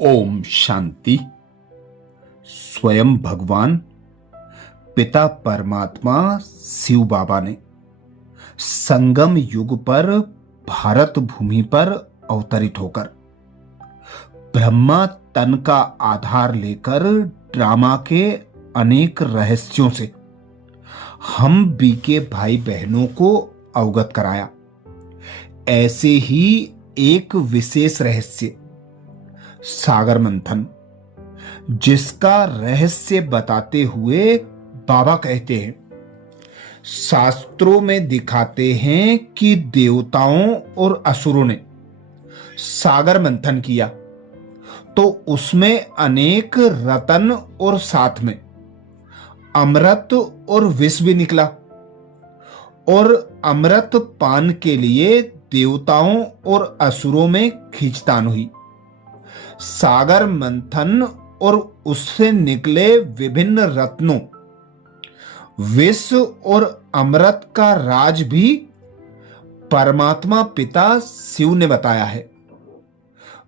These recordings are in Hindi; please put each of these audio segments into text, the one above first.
ओम शांति। स्वयं भगवान पिता परमात्मा शिव बाबा ने संगम युग पर भारत भूमि पर अवतरित होकर ब्रह्मा तन का आधार लेकर ड्रामा के अनेक रहस्यों से हम बीके भाई बहनों को अवगत कराया। ऐसे ही एक विशेष रहस्य सागर मंथन, जिसका रहस्य बताते हुए बाबा कहते हैं, शास्त्रों में दिखाते हैं कि देवताओं और असुरों ने सागर मंथन किया तो उसमें अनेक रतन और साथ में अमृत और विष भी निकला और अमृत पान के लिए देवताओं और असुरों में खींचतान हुई। सागर मंथन और उससे निकले विभिन्न रत्नों, विष और अमृत का राज भी परमात्मा पिता शिव ने बताया है।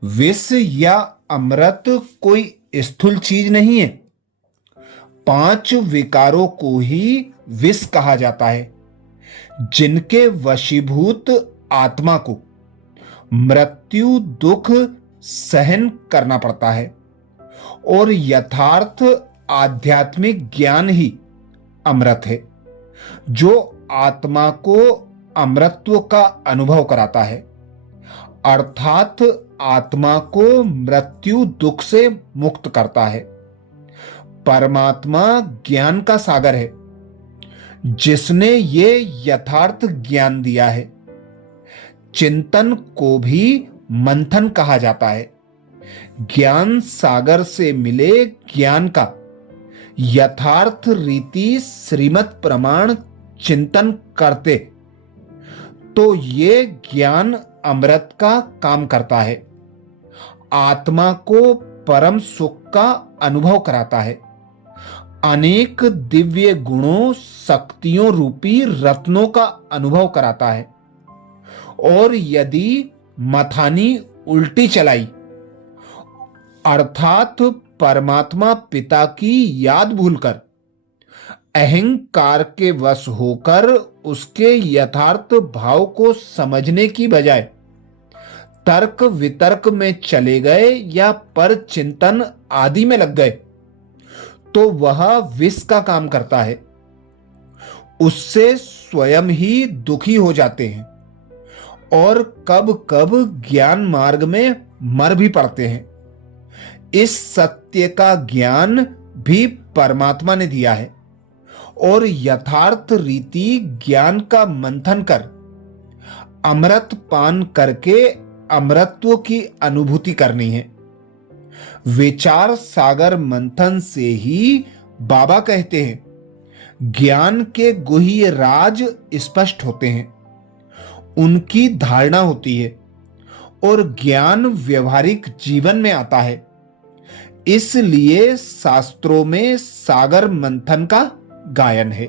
विष या अमृत कोई स्थूल चीज नहीं है। 5 विकारों को ही विष कहा जाता है, जिनके वशीभूत आत्मा को मृत्यु दुख सहन करना पड़ता है और यथार्थ आध्यात्मिक ज्ञान ही अमृत है, जो आत्मा को अमृतत्व का अनुभव कराता है, अर्थात आत्मा को मृत्यु दुख से मुक्त करता है। परमात्मा ज्ञान का सागर है, जिसने ये यथार्थ ज्ञान दिया है। चिंतन को भी मंथन कहा जाता है। ज्ञान सागर से मिले ज्ञान का यथार्थ रीति श्रीमत प्रमाण चिंतन करते तो ये ज्ञान अमृत का काम करता है, आत्मा को परम सुख का अनुभव कराता है, अनेक दिव्य गुणों शक्तियों रूपी रत्नों का अनुभव कराता है। और यदि मथानी उल्टी चलाई अर्थात परमात्मा पिता की याद भूलकर अहंकार के वश होकर उसके यथार्थ भाव को समझने की बजाय तर्क वितर्क में चले गए या पर चिंतन आदि में लग गए तो वह विष का काम करता है। उससे स्वयं ही दुखी हो जाते हैं और कब कब ज्ञान मार्ग में मर भी पड़ते हैं। इस सत्य का ज्ञान भी परमात्मा ने दिया है और यथार्थ रीति ज्ञान का मंथन कर अमृत पान करके अमृतत्व की अनुभूति करनी है। विचार सागर मंथन से ही बाबा कहते हैं, ज्ञान के गुह्य राज स्पष्ट होते हैं, उनकी धारणा होती है और ज्ञान व्यवहारिक जीवन में आता है। इसलिए शास्त्रों में सागर मंथन का गायन है।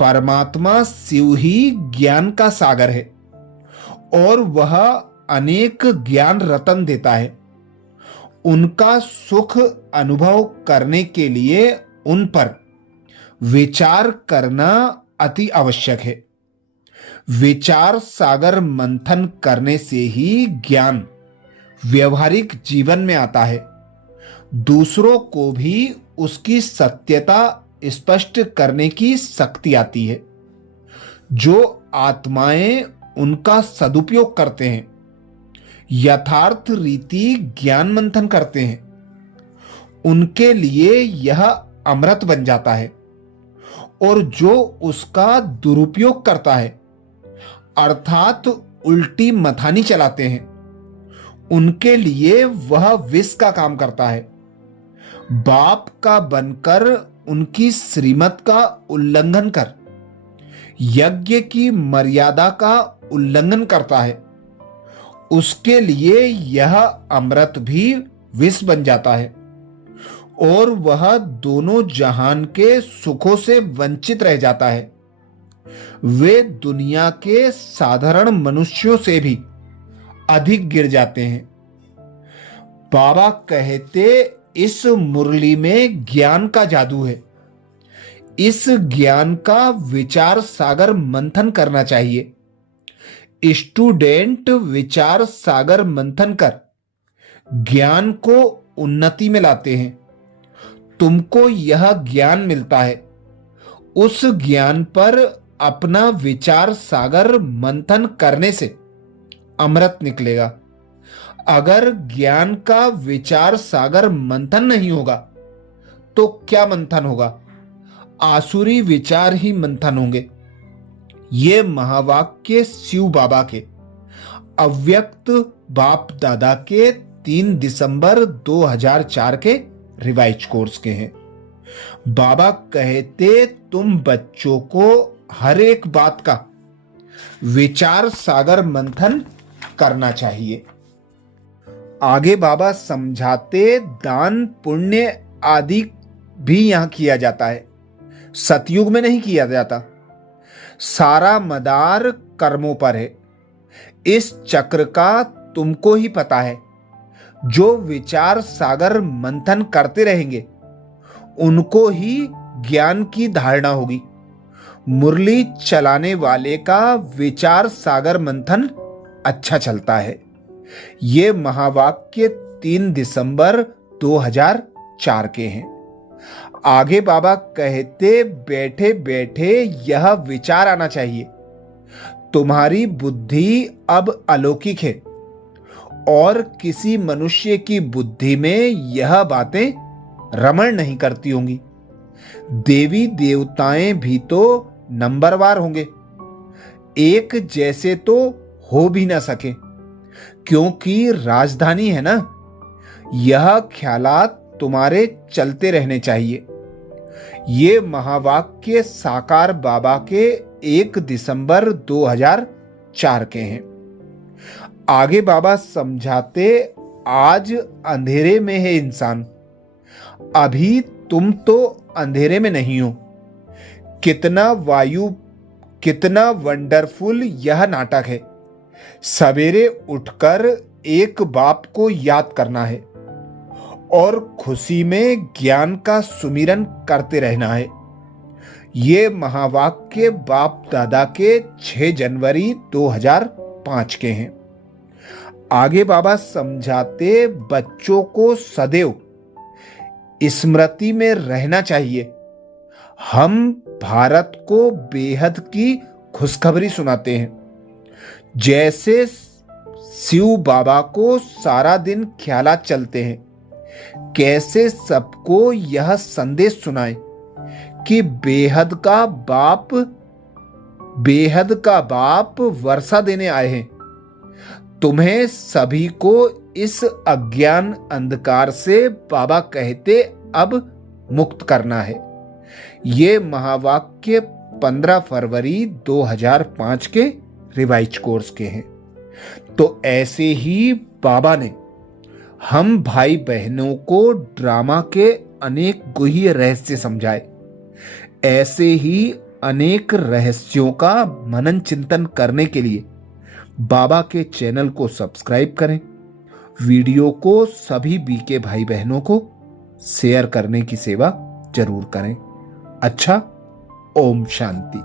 परमात्मा शिव ही ज्ञान का सागर है और वह अनेक ज्ञान रतन देता है। उनका सुख अनुभव करने के लिए उन पर विचार करना अति आवश्यक है। विचार सागर मंथन करने से ही ज्ञान व्यवहारिक जीवन में आता है। दूसरों को भी उसकी सत्यता स्पष्ट करने की शक्ति आती है। जो आत्माएं उनका सदुपयोग करते हैं, यथार्थ रीति ज्ञान मंथन करते हैं, उनके लिए यह अमृत बन जाता है और जो उसका दुरुपयोग करता है अर्थात उल्टी मथानी चलाते हैं, उनके लिए वह विष का काम करता है। बाप का बनकर उनकी श्रीमत का उल्लंघन कर यज्ञ की मर्यादा का उल्लंघन करता है, उसके लिए यह अमृत भी विष बन जाता है और वह दोनों जहान के सुखों से वंचित रह जाता है। वे दुनिया के साधारण मनुष्यों से भी अधिक गिर जाते हैं। बाबा कहते इस मुरली में ज्ञान का जादू है। इस ज्ञान का विचार सागर मंथन करना चाहिए। स्टूडेंट विचार सागर मंथन कर ज्ञान को उन्नति में लाते हैं। तुमको यह ज्ञान मिलता है, उस ज्ञान पर अपना विचार सागर मंथन करने से अमृत निकलेगा। अगर ज्ञान का विचार सागर मंथन नहीं होगा तो क्या मंथन होगा? आसुरी विचार ही मंथन होंगे। ये महावाक्य शिव बाबा के अव्यक्त बाप दादा के 3 दिसंबर 2004 के रिवाइज कोर्स के हैं। बाबा कहते तुम बच्चों को हर एक बात का विचार सागर मंथन करना चाहिए। आगे बाबा समझाते दान पुण्य आदि भी यहां किया जाता है, सतयुग में नहीं किया जाता। सारा मदार कर्मों पर है। इस चक्र का तुमको ही पता है। जो विचार सागर मंथन करते रहेंगे उनको ही ज्ञान की धारणा होगी। मुरली चलाने वाले का विचार सागर मंथन अच्छा चलता है। ये महावाक्य 3 दिसंबर 2004 के हैं। आगे बाबा कहते बैठे बैठे यह विचार आना चाहिए, तुम्हारी बुद्धि अब अलौकिक है और किसी मनुष्य की बुद्धि में यह बातें रमण नहीं करती होंगी। देवी देवताएं भी तो नंबरवार होंगे, एक जैसे तो हो भी ना सके, क्योंकि राजधानी है ना। यह ख्यालात तुम्हारे चलते रहने चाहिए। ये महावाक्य साकार बाबा के 1 दिसंबर 2004 के हैं। आगे बाबा समझाते आज अंधेरे में है इंसान, अभी तुम तो अंधेरे में नहीं हो। कितना वंडरफुल यह नाटक है। सवेरे उठकर एक बाप को याद करना है और खुशी में ज्ञान का सुमिरन करते रहना है। ये महावाक्य बाप दादा के 6 जनवरी 2005 के हैं। आगे बाबा समझाते बच्चों को सदैव स्मृति में रहना चाहिए। हम भारत को बेहद की खुशखबरी सुनाते हैं। जैसे शिव बाबा को सारा का ख्यालात चलते हैं, कैसे सबको यह संदेश सुनाए कि बेहद का बाप वर्षा देने आए हैं। तुम्हें सभी को इस अज्ञान अंधकार से बाबा कहते अब मुक्त करना है। ये महावाक्य 15 फरवरी 2005 के रिवाइज कोर्स के हैं। तो ऐसे ही बाबा ने हम भाई बहनों को ड्रामा के अनेक गुह्य रहस्य समझाए। ऐसे ही अनेक रहस्यों का मनन चिंतन करने के लिए बाबा के चैनल को सब्सक्राइब करें। वीडियो को सभी बीके भाई बहनों को शेयर करने की सेवा जरूर करें। अच्छा, ओम शांति।